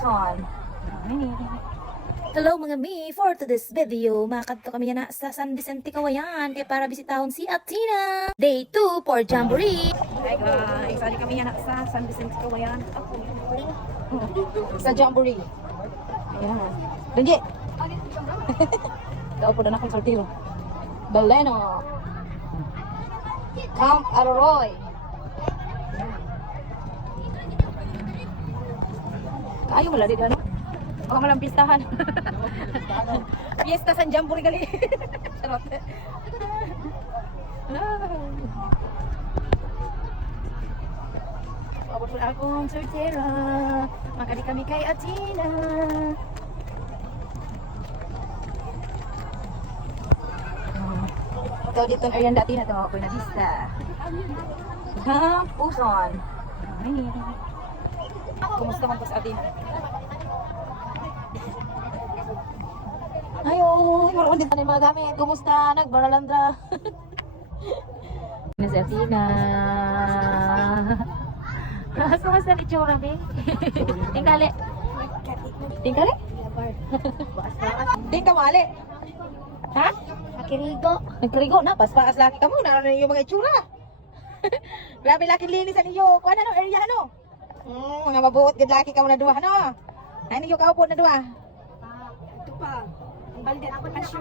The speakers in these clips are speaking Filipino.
puson. Hello mga mi, for today's video, makadto kami na sa San Vicente Kawayan kaya para bisitahon si Athena. Day 2 for Jamboree. Hi guys, sali kami yan sa San Vicente Kawayan. Sa Jamboree. Ayan. Renji! Daw po na akong sortiro. Baleno. Camp Aroroy. Ayaw mo lang dito, ano? Baka malang pistahan. Fiesta San Jamboree gali. Charot. Abot po akong sortera. Makali kami kay Athena. Ikaw dito ang area dati na ito. Ako na lista. Puson. Kumusta man po sa Athena? Ayo, wala din tayo mga gamit. Kumusta? Nagbaralandra. Si Athena. Kumusta ni Chura, be? Tingkali. Tingkali? Tingkawali. Ha? Akirigo. Nagkarigo na. Paspaas laki ka mo. Naroon yung mga itsura. Grabe laki linis ang iyo. Kuha na no, area no? Mga mabuot. Good laki ka mo na duwa, no? Ano yung kaupo na duwa? Ito pa. Ang balde ako na siya.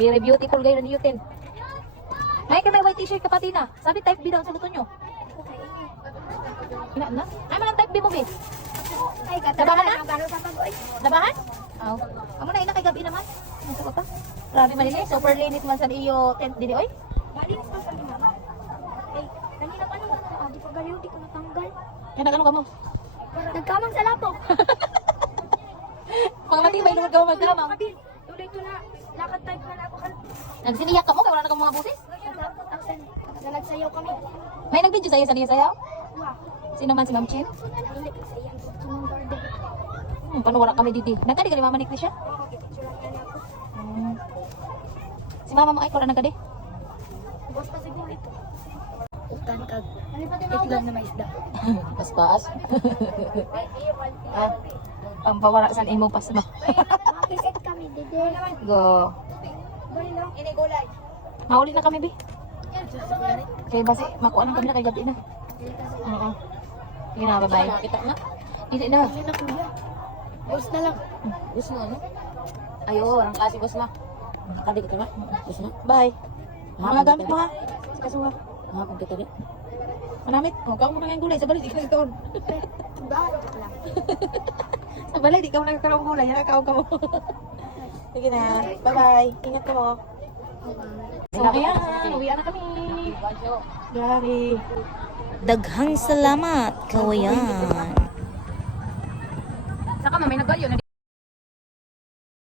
Very beautiful guys na yutin. May ka may white t-shirt ka pati na. Sabi type B daw sa luto nyo. Na? Ay man ang type B mo, be. Ay, Labahan na? na? Labahan? Aw. Amo na ina kay gabi naman. Nasa pa pa. Grabe malinis. Super linis man sa iyo tent dili oy. Malinis pa sa mama. Ay, kanina pa naman. Di pa galiw, di ko natanggal. Kaya nagano ka mo? Nagkamang sa lapok. Mga matibay lumod ka mo magkamang. Tuloy to na. Lakad type na ako. Nagsiniyak ka mo kaya wala na kang mga busis? Nagsayaw kami. May nag-video sa'yo sa niya sayaw? Sino man si Ma'am Chin? Hindi ko sa iyang garden. Paano wala kami didi? Nagkadi ka ni Mama Nick siya? Si Mama mo ay kora nagkadi? Boss pa siguro ito. Utan kag. Itlog na may isda. Paspaas. Ah, ang pawara sa imo pas ba? Kisit kami, dede. Go. Ini gulay. Mauli na kami, bi. Kaya basi, makuha na kami na kay gabi na. Oo. Sige na, bye-bye. Kita na. Hindi na. Hindi na kuya. Boss na lang. Bus na, ano? Ayo, ang klase bus na. Kadi ka na. Bus na. Bye. Mga gamit mo ha. Kasuha. Hapon kita din. Manamit. Huwag mo na ngayong gulay. Sa balik, di ka nagkaon. Bakit lang? Sa balik, di ka mo nagkaroon gulay. Yan ang ka mo. Sige na. Bye-bye. Ingat ka mo. So, ayan. Uwian na kami. Grabe. Daghang salamat, Kawayan. Saka may nagbalyo na